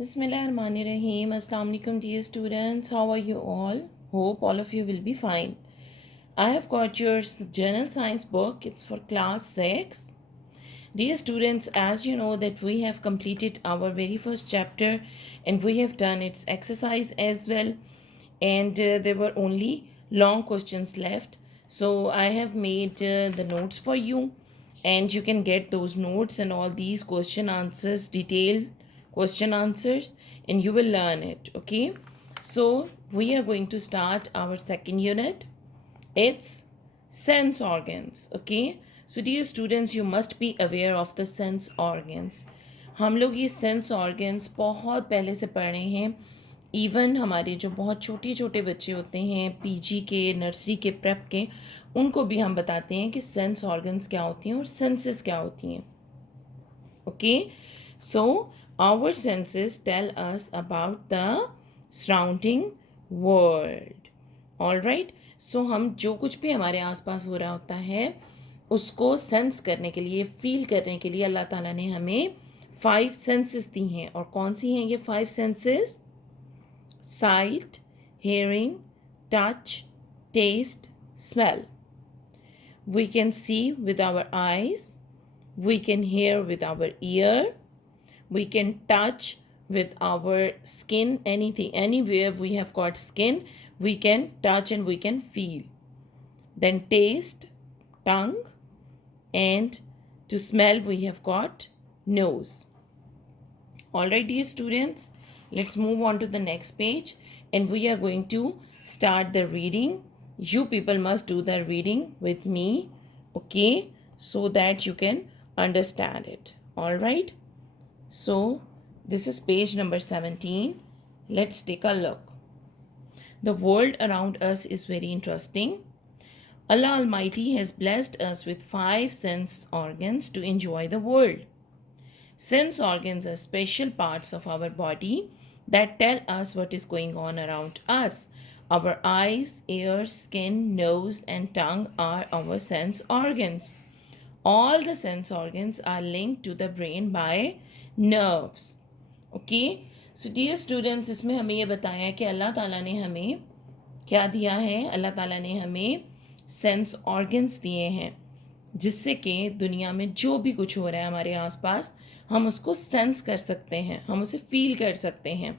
Bismillahirrahmanirrahim. Assalamu alaikum dear students. How are you all? Hope all of you will be fine. I have got your journal science book. It's for class 6. Dear students, as you know that we have completed our very first chapter and we have done its exercise as well, and there were only long questions left. So I have made the notes for you, and you can get those notes and all these question answers, detailed question answers, and you will learn it. Okay, so we are going to start our second unit. It's sense organs. Okay, so dear students, you must be aware of the sense organs. हम लोग ये sense organs बहुत पहले से पढ़ रहे हैं. Even हमारे जो बहुत छोटे छोटे बच्चे होते हैं, पीजी के, नर्सरी के, प्रेप के, उनको भी हम बताते हैं कि सेंस ऑर्गन्स क्या होती हैं और सेंसेस क्या होती हैं. Okay, so our senses tell us about the surrounding world. Alright, so हम जो कुछ भी हमारे आसपास हो रहा होता है उसको सेंस करने के लिए, फील करने के लिए अल्लाह ताला ने हमें 5 सेंसेस दी हैं. और कौन सी हैं ये 5 senses? Site, hearing, touch, taste, smell. We can see with our eyes, we can hear with our ear, we can touch with our skin, anything, anywhere we have got skin, we can touch and we can feel. Then taste, tongue, and to smell we have got nose. Alright dear students, let's move on to the next page and we are going to start the reading. You people must do the reading with me, okay, so that you can understand it. Alright, so this is page number 17. Let's take a look. The world around us is very interesting. Allah Almighty has blessed us with 5 sense organs to enjoy the world. Sense organs are special parts of our body that tell us what is going on around us. Our eyes, ears, skin, nose, and tongue are our sense organs. All the sense organs are linked to the brain by nerves. Okay? So dear students, इसमें हमें ये बताया कि अल्लाह ताला ने हमें क्या दिया है. अल्लाह ताला ने हमें सेंस ऑर्गन्स दिए हैं जिससे कि दुनिया में जो भी कुछ हो रहा है हमारे आसपास हम उसको सेंस कर सकते हैं, हम उसे फील कर सकते हैं.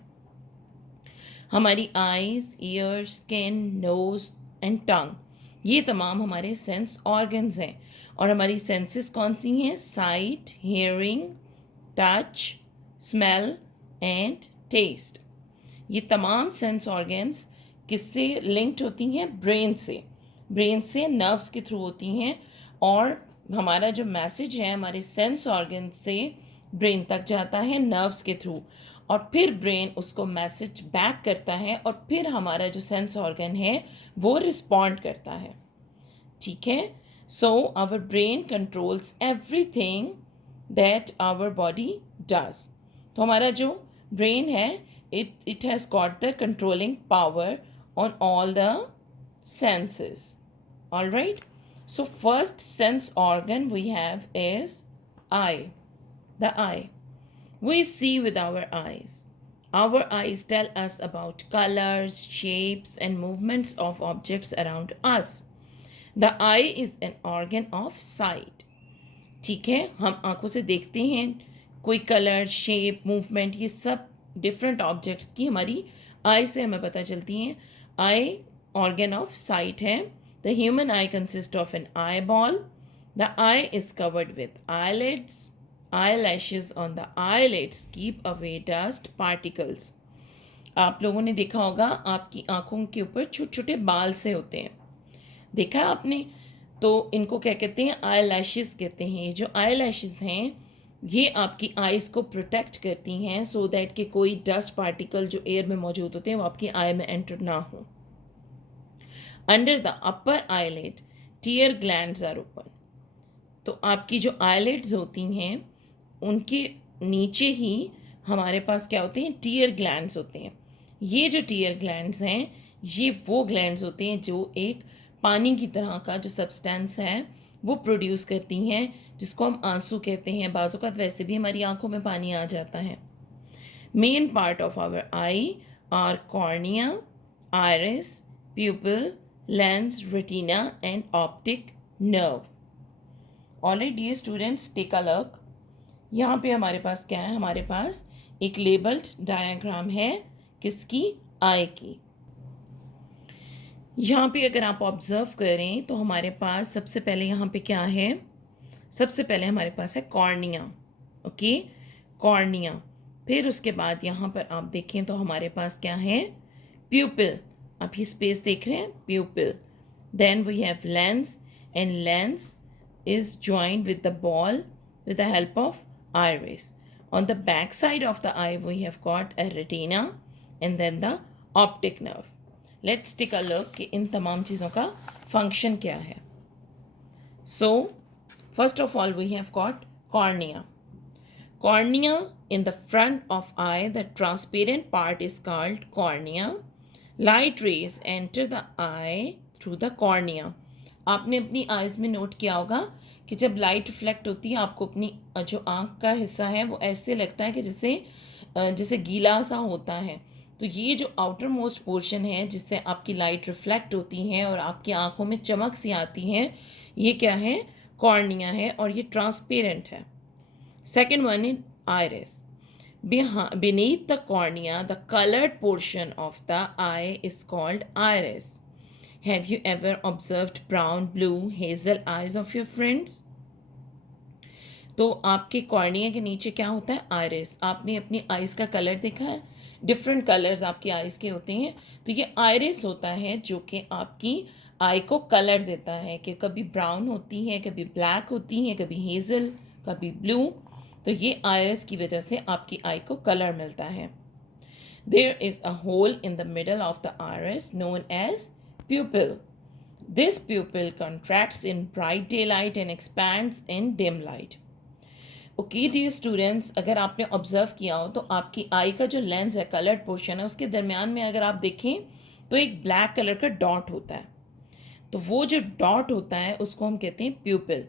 हमारी eyes, ears, skin, nose and tongue, ये तमाम हमारे सेंस ऑर्गन्स हैं. और हमारी सेंसेस कौन सी हैं? Sight, hearing, touch, smell and taste. ये तमाम सेंस ऑर्गन्स किससे लिंक्ड होती हैं? ब्रेन से. ब्रेन से नर्व्स के थ्रू होती हैं और हमारा जो मैसेज है हमारे सेंस ऑर्गन से ब्रेन तक जाता है नर्व्स के थ्रू, और फिर ब्रेन उसको मैसेज बैक करता है और फिर हमारा जो सेंस ऑर्गन है वो रिस्पॉन्ड करता है. ठीक है, so our brain controls everything that our body does. तो हमारा जो ब्रेन है it has got the controlling power on all the senses. All right, so first sense organ we have is eye. The eye, we see with our eyes. Our eyes tell us about colors, shapes and movements of objects around us. The eye is an organ of sight. ठीक है, हम आंखों से देखते हैं कोई colour, shape, movement, ये सब डिफरेंट ऑब्जेक्ट्स की हमारी आई से हमें पता चलती हैं. आई organ of sight है. The human eye consists of an eyeball. The eye is covered with eyelids. Eyelashes on the eyelids keep away dust particles. आप लोगों ने देखा होगा आपकी आंखों के ऊपर छोटे छोटे बाल से होते हैं, देखा है आपने? तो इनको क्या कहते हैं? आई लैशेस कहते हैं. ये जो आई लैशेस हैं ये आपकी आइज़ को प्रोटेक्ट करती हैं सो दैट कि कोई डस्ट पार्टिकल जो एयर में मौजूद होते हैं वो आपकी आई में एंटर ना हो. Under the upper eyelid tear glands are open. तो आपकी जो आईलिड्स होती हैं उनके नीचे ही हमारे पास क्या होते हैं? टीयर ग्लैंड्स होते हैं. ये जो टीयर ग्लैंड्स हैं ये वो ग्लैंड्स होते हैं जो एक पानी की तरह का जो सब्सटेंस है वो प्रोड्यूस करती हैं जिसको हम आंसू कहते हैं. बाज़ औक़ात वैसे भी हमारी आंखों में पानी आ जाता है. Main part of our eye are cornea, iris, pupil, lens, retina and optic nerve. Alright dear students, take a look. यहाँ पे हमारे पास क्या है, हमारे पास एक लेबल्ड डायग्राम है किसकी, आई की. यहाँ पे अगर आप ऑब्जर्व करें तो हमारे पास सबसे पहले यहाँ पे क्या है, सबसे पहले हमारे पास है कॉर्निया. Okay, cornea. फिर उसके बाद यहाँ पर आप देखें तो हमारे पास क्या है, प्यूपिल. आप ये स्पेस देख रहे हैं, pupil. Then we have lens and lens is joined with the ball with the help of iris. On the back side of the eye we have got a retina and then the optic nerve. Let's take a look कि इन तमाम चीज़ों का function क्या है. So first of all we have got cornea. Cornea in the front of eye, the transparent part is called cornea. Light rays enter the eye through the cornea. आपने अपनी eyes में note किया होगा कि जब light reflect होती है आपको अपनी जो आँख का हिस्सा है वो ऐसे लगता है कि जैसे गीला सा होता है. तो ये जो आउटर मोस्ट पोर्शन है जिससे आपकी लाइट रिफ्लेक्ट होती है और आपकी आँखों में चमक सी आती है, ये क्या है, कॉर्निया है और ये ट्रांसपेरेंट है. Second one in iris. Beneath the cornea, the colored portion of the eye is called iris. Have you ever observed brown, blue, hazel eyes of your friends? तो आपके कॉर्निया के नीचे क्या होता है, आइरिस. आपने अपनी आइज़ का कलर देखा है, डिफरेंट कलर्स आपकी आइज़ के होते हैं. तो ये आइरिस होता है जो कि आपकी आई को कलर देता है, कि कभी ब्राउन होती है, कभी ब्लैक होती है, कभी हेज़ल, कभी ब्लू. तो ये आइरिस की वजह से आपकी आई को कलर मिलता है. There is a hole in the middle of the iris known as pupil. This pupil contracts in bright daylight and expands in dim light. Okay dear students, अगर आपने ऑब्जर्व किया हो तो आपकी आई का जो लेंस है, कलर्ड पोर्शन है, उसके दरमियान में अगर आप देखें तो एक ब्लैक कलर का डॉट होता है. तो वो जो डॉट होता है उसको हम कहते हैं प्यूपिल.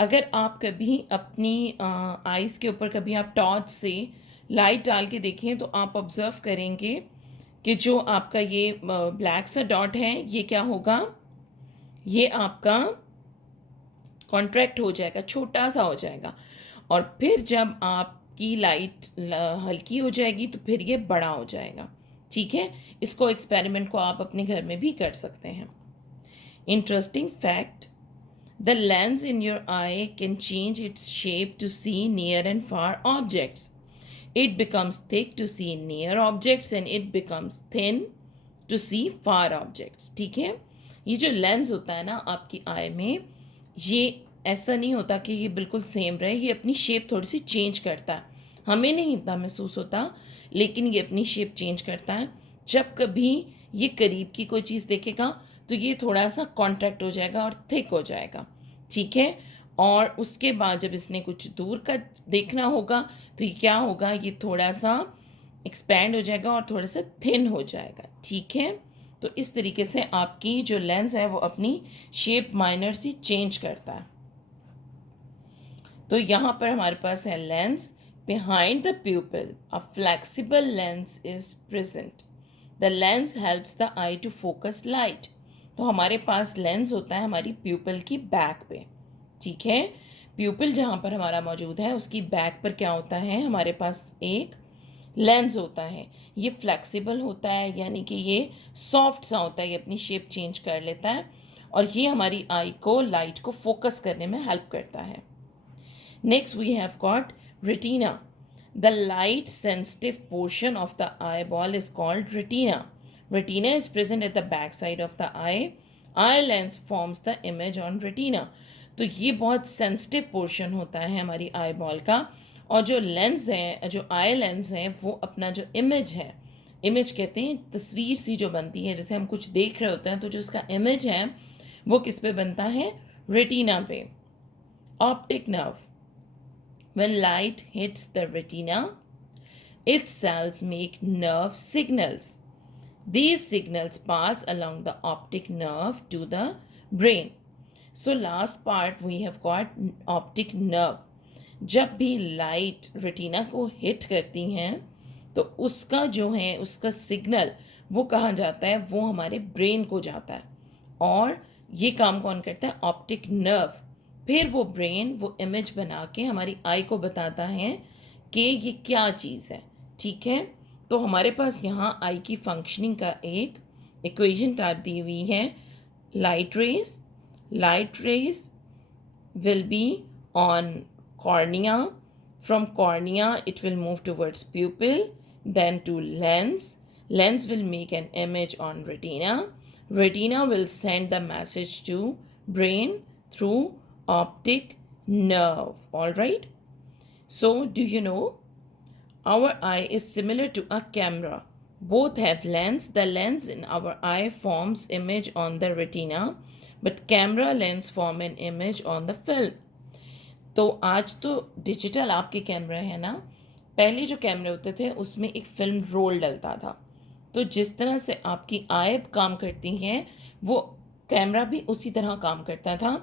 अगर आप कभी अपनी आइज़ के ऊपर कभी आप टॉर्च से लाइट डाल के देखें तो आप ऑब्जर्व करेंगे कि जो आपका ये ब्लैक सा डॉट है ये क्या होगा, ये आपका कॉन्ट्रैक्ट हो जाएगा, छोटा सा हो जाएगा. और फिर जब आपकी लाइट हल्की हो जाएगी तो फिर ये बड़ा हो जाएगा. ठीक है, इसको एक्सपेरिमेंट को आप अपने घर में भी कर सकते हैं. Interesting fact, the lens in your eye can change its shape to see near and far objects. It becomes thick to see near objects and it becomes thin to see far objects. ठीक है, ये जो lens होता है ना आपकी आई में, ये ऐसा नहीं होता कि ये बिल्कुल सेम रहे, ये अपनी शेप थोड़ी सी चेंज करता है. हमें नहीं इतना महसूस होता लेकिन ये अपनी शेप चेंज करता है. जब कभी ये करीब की कोई चीज़ देखेगा तो ये थोड़ा सा कॉन्ट्रैक्ट हो जाएगा और थिक हो जाएगा. ठीक है, और उसके बाद जब इसने कुछ दूर का देखना होगा तो ये क्या होगा, ये थोड़ा सा एक्सपैंड हो जाएगा और थोड़ा सा थिन हो जाएगा. ठीक है, तो इस तरीके से आपकी जो लेंस है वो अपनी शेप माइनर सी चेंज करता है. तो यहाँ पर हमारे पास है lens. Behind the pupil a flexible lens is present. The lens helps the eye to focus light. तो हमारे पास लेंस होता है हमारी प्यूपिल की बैक पे. ठीक है, प्यूपिल जहाँ पर हमारा मौजूद है उसकी बैक पर क्या होता है, हमारे पास एक लेंस होता है. ये फ्लेक्सिबल होता है, यानी कि ये सॉफ्ट सा होता है, ये अपनी शेप चेंज कर लेता है और ये हमारी आई को लाइट को फोकस करने में हेल्प करता है. Next we have got retina. The light sensitive portion of the eyeball is called retina. Retina is present at the back side of the eye. Eye lens forms the image on retina. तो ये बहुत sensitive portion होता है हमारी eye ball का, और जो lens है, जो आई लेंस है, वो अपना जो इमेज है, इमेज कहते हैं तस्वीर सी जो बनती है, जैसे हम कुछ देख रहे होते हैं तो जो उसका इमेज है वो किस पे बनता है, रेटिना पे. Optic nerve. When light hits the retina, its cells make nerve signals. These signals pass along the optic nerve to the brain. So last part we have got optic nerve. जब भी light retina को hit करती हैं तो उसका जो है उसका सिग्नल वो कहाँ जाता है, वो हमारे ब्रेन को जाता है। और ये काम कौन करता है, ऑप्टिक नर्व। फिर वो ब्रेन वो इमेज बना के हमारी आई को बताता है कि ये क्या चीज़ है। ठीक है, तो हमारे पास यहाँ आई की फंक्शनिंग का एक इक्वेशन टाइप दी हुई है। Light rays will be on cornea. From cornea, it will move towards pupil, then to lens. Lens will make an image on retina. Retina will send the message to brain through optic nerve. All right. So, do you know our eye is similar to a camera? Both have lens. The lens in our eye forms image on the retina, but camera lens form an image on the film. तो आज तो digital आपके कैमरे हैं ना, पहले जो कैमरे होते थे उसमें एक फिल्म रोल डलता था। तो जिस तरह से आपकी आई काम करती हैं वो कैमरा भी उसी तरह काम करता था।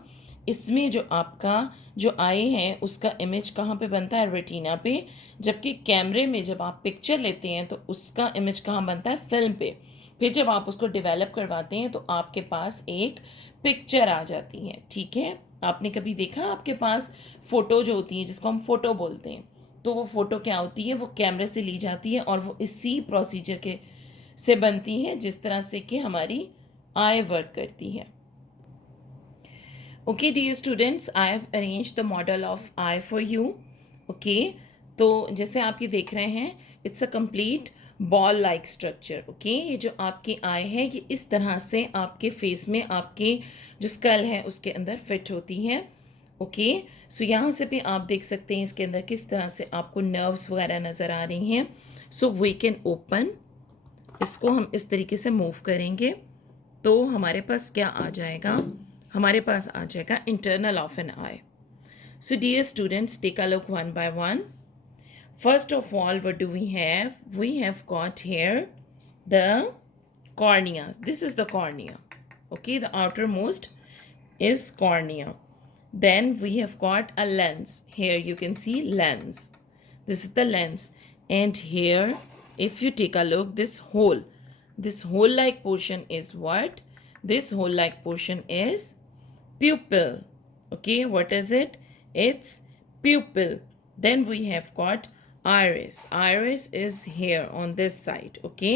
इसमें जो आपका जो आई है उसका इमेज कहाँ पे बनता है, रेटिना पे। जबकि कैमरे में जब आप पिक्चर लेते हैं तो उसका इमेज कहाँ बनता है, फिल्म पे। फिर जब आप उसको डेवलप करवाते हैं तो आपके पास एक पिक्चर आ जाती है। ठीक है, आपने कभी देखा आपके पास फ़ोटो जो होती है जिसको हम फ़ोटो बोलते हैं, तो वो फ़ोटो क्या होती है, वो कैमरे से ली जाती है और वो इसी प्रोसीजर के से बनती है जिस तरह से कि हमारी आई वर्क करती है। Okay dear students, I have arrange the model of eye for you. Okay, तो जैसे आप ये देख रहे हैं, it's a complete ball like structure. Okay, ये जो आपकी आई है ये इस तरह से आपके फेस में आपके जो स्कल है उसके अंदर फिट होती है। ओके, सो यहाँ से भी आप देख सकते हैं इसके अंदर किस तरह से आपको नर्व्स वगैरह नज़र आ रही हैं। सो वी कैन ओपन, इसको हम इस तरीके से मूव करेंगे तो हमारे पास क्या आ जाएगा, हमारे पास आ जाएगा internal of an eye. So dear students, take a look one by one. First of all, what do we have? We have got here the cornea. This is the cornea. Okay, the outermost is cornea. Then we have got a lens. Here you can see lens. This is the lens. And here, if you take a look, this hole like portion is what? This hole like portion is pupil. Okay, what is it? It's pupil. Then we have got iris. Iris is here on this side. Okay,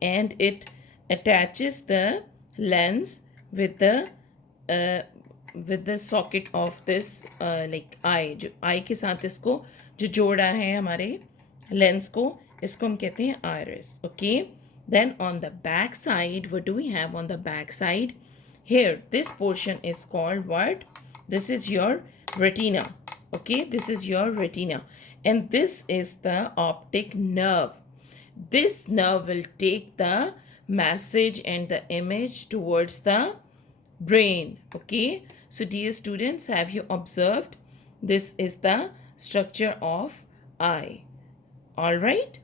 and it attaches the lens uh, with the socket of this like eye, जो eye के साथ इसको जो जोड़ा है हमारे lens को, इसको हम कहते हैं iris. Okay, then on the back side, what do we have on the back side? Here, this portion is called what? This is your retina. Okay, this is your retina. And this is the optic nerve. This nerve will take the message and the image towards the brain. Okay, so dear students, have you observed? This is the structure of eye. All right.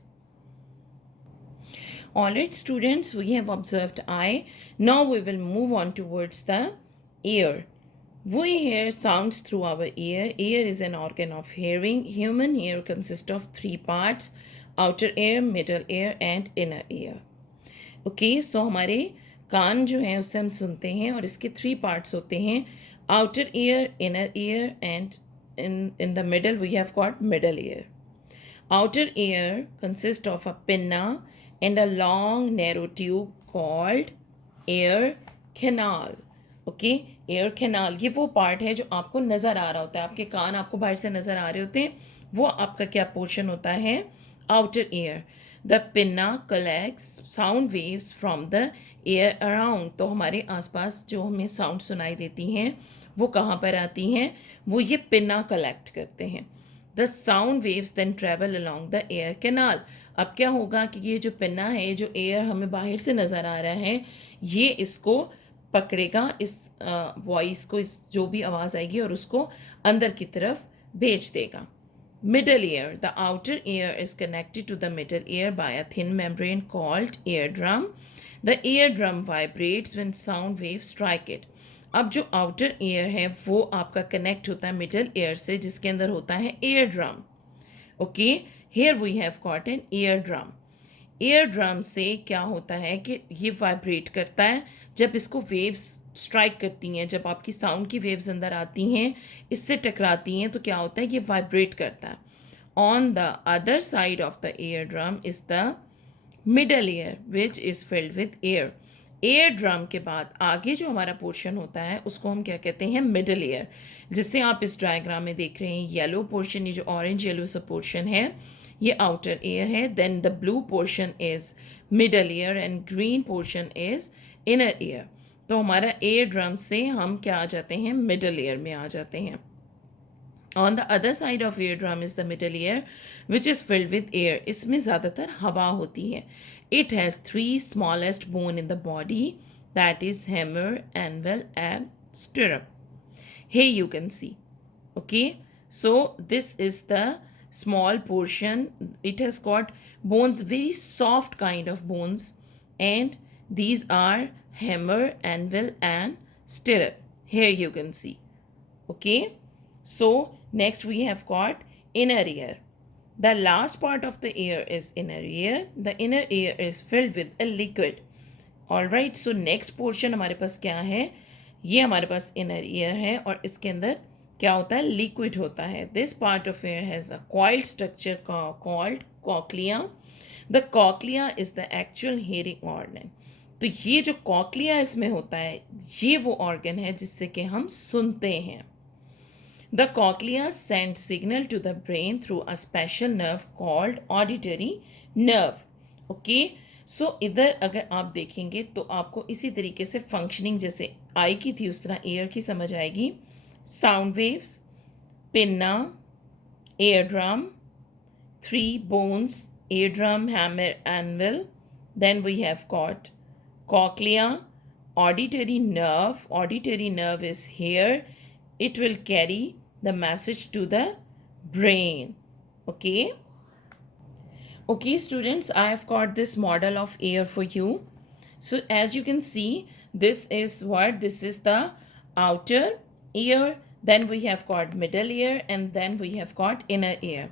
Alright students, we have observed eye. Now we will move on towards the ear. We hear sounds through our ear. Ear is an organ of hearing. Human ear consists of three parts: outer ear, middle ear and inner ear. Okay, so हमारे कान जो हैं उससे हम सुनते हैं और इसके three parts होते हैं: outer ear, inner ear and in the middle we have got middle ear. Outer ear consists of a pinna and a long narrow tube called ear canal. Okay, air canal ये वो part है जो आपको नज़र आ रहा होता है, आपके कान आपको बाहर से नज़र आ रहे होते हैं, वो आपका क्या पोर्शन होता है, outer ear. The pinna collects sound waves from the air around. तो हमारे आसपास जो हमें साउंड सुनाई देती हैं वो कहाँ पर आती हैं, वो ये पिन्ना कलेक्ट करते हैं. The sound waves then travel along the ear canal. अब क्या होगा कि ये जो पिन्ना है, जो एयर हमें बाहर से नज़र आ रहा है, ये इसको पकड़ेगा, इस वॉइस को, इस जो भी आवाज़ आएगी और उसको अंदर की तरफ भेज देगा. Middle ear. The outer ear is connected to the middle ear by a thin membrane called eardrum. The eardrum vibrates when sound wave strike it. अब जो आउटर ईयर है वो आपका कनेक्ट होता है मिडल ईयर से, जिसके अंदर होता है ear drum. Okay, Here we have got an eardrum. Air drum से क्या होता है कि ये वाइब्रेट करता है जब इसको वेव्स स्ट्राइक करती हैं, जब आपकी साउंड की वेव्स अंदर आती हैं, इससे टकराती हैं, तो क्या होता है, ये वाइब्रेट करता है. On the other side of the air drum is the middle year which is filled with air. Air drum के बाद आगे जो हमारा पोर्शन होता है उसको हम क्या कहते हैं, मिडल ईयर. जिससे आप इस डायग्राम में देख रहे हैं येलो पोर्शन, ये जो ऑरेंज येलो सा पोर्शन है ये आउटर ईयर है. Then the blue portion is middle ear and green portion is inner ear. तो हमारा एयर ड्रम से हम क्या आ जाते हैं, मिडल ईयर में आ जाते हैं. On the other side of air drum is the middle year which is filled with air. इसमें ज़्यादातर हवा होती है. It has 3 smallest bone in the body, that is hammer, anvil and stirrup. Here you can see. Okay, so this is the small portion. It has got bones, very soft kind of bones, and these are hammer, anvil and stirrup. Here you can see. Okay, so next we have got inner ear. The last part of the ear is inner ear. The inner ear is filled with a liquid. All right, so next portion हमारे पास क्या है, ये हमारे पास inner ear है और इसके अंदर क्या होता है, लिक्विड होता है. This part of year has a coiled structure called cochlea. The cochlea is the actual hearing organ. तो ये जो कॉक्लिया इसमें होता है ये वो ऑर्गन है जिससे कि हम सुनते हैं. The cochlea send signal to the brain through a special nerve called auditory nerve. Okay, so इधर अगर आप देखेंगे तो आपको इसी तरीके से फंक्शनिंग जैसे आई की थी उस तरह एयर की समझ आएगी. Sound waves, pinna, eardrum, 3 bones, eardrum, hammer, anvil. Then we have got cochlea, auditory nerve. Auditory nerve is here. It will carry the message to the brain. Okay. Okay students, I have got this model of ear for you. So as you can see, this is the outer ear, then we have got middle ear, and then we have got inner ear.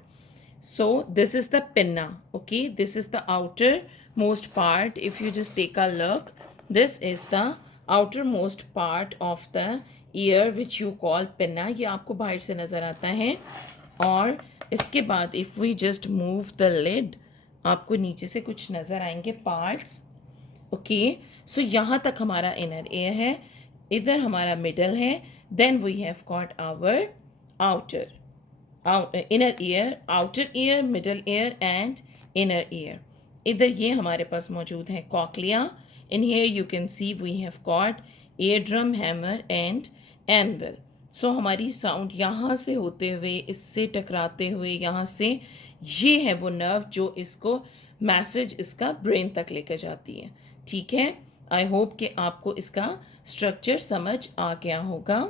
So this is the pinna. Okay, this is the outermost part. If you just take a look, this is the outermost part of the ear which you call pinna. ये आपको बाहर से नज़र आता है. और इसके बाद if we just move the lid, आपको नीचे से कुछ नज़र आएंगे पार्ट्स. ओके, सो यहाँ तक हमारा इनर एयर है, इधर हमारा मिडल है. Then we have got our outer inner ear, outer ear, middle ear and inner ear. इधर ये हमारे पास मौजूद है cochlea. In here you can see we have got eardrum, hammer and anvil. So हमारी sound यहाँ से होते हुए, इससे टकराते हुए, यहाँ से, ये है वो नर्व जो इसको मैसेज इसका ब्रेन तक लेकर जाती है. ठीक है, आई होप कि आपको इसका स्ट्रक्चर समझ आ गया होगा.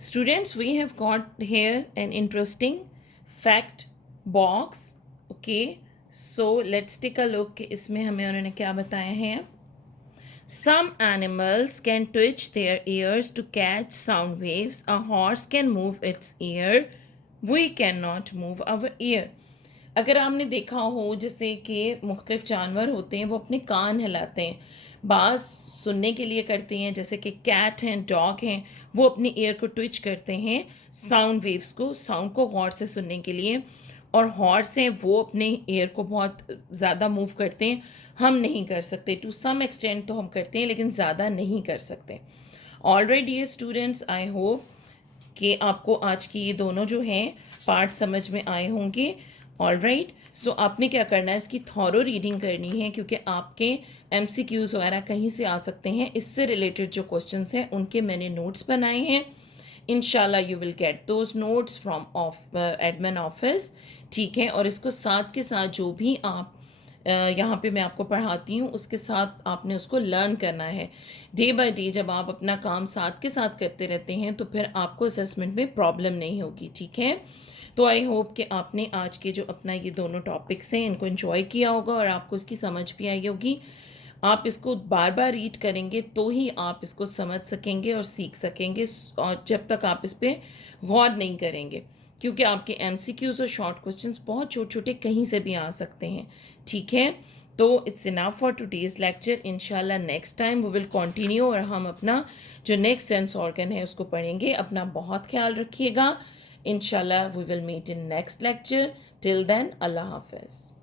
Students, we have got here an interesting fact box. Okay, so let's take a look कि इसमें हमें उन्होंने क्या बताया है. Some animals can twitch their ears to catch sound waves. A horse can move its ear. We cannot move our ear. अगर आपने देखा हो जैसे कि मुख्तलिफ जानवर होते हैं वो अपने कान हिलाते हैं, बाज़ सुनने के लिए करते हैं, जैसे कि कैट हैं, डॉग हैं, वो अपनी ईयर को ट्विच करते हैं साउंड वेव्स को, साउंड को गौर से सुनने के लिए. और हॉर्स हैं वो अपने ईयर को बहुत ज़्यादा मूव करते हैं. हम नहीं कर सकते, टू सम एक्सटेंट तो हम करते हैं लेकिन ज़्यादा नहीं कर सकते. Alright dear students, I hope कि आपको आज की ये दोनों जो हैं पार्ट समझ में आए होंगे. ऑलराइट, सो आपने क्या करना है, इसकी थॉरो रीडिंग करनी है क्योंकि आपके MCQs वगैरह कहीं से आ सकते हैं. इससे रिलेटेड जो क्वेश्चंस हैं उनके मैंने नोट्स बनाए हैं. इंशाल्लाह you will get those notes from admin office. ठीक है, और इसको साथ के साथ जो भी आप यहाँ पे मैं आपको पढ़ाती हूँ उसके साथ आपने उसको लर्न करना है. डे बाय डे जब आप अपना काम साथ के साथ करते रहते हैं तो फिर आपको असेसमेंट में प्रॉब्लम नहीं होगी. ठीक है, तो आई होप कि आपने आज के जो अपना ये दोनों टॉपिक्स हैं इनको एंजॉय किया होगा और आपको इसकी समझ भी आई होगी. आप इसको बार बार रीड करेंगे तो ही आप इसको समझ सकेंगे और सीख सकेंगे, और जब तक आप इस पर गौर नहीं करेंगे. क्योंकि आपके MCQs और शॉर्ट क्वेश्चंस बहुत छोटे छोटे कहीं से भी आ सकते हैं, ठीक है। तो it's enough for today's lecture. इंशाल्लाह next time we will continue और हम अपना जो नेक्स्ट सेंस ऑर्गन है उसको पढ़ेंगे। अपना बहुत ख्याल रखिएगा। इंशाल्लाह we will meet in next lecture. Till then, अल्लाह हाफिज़।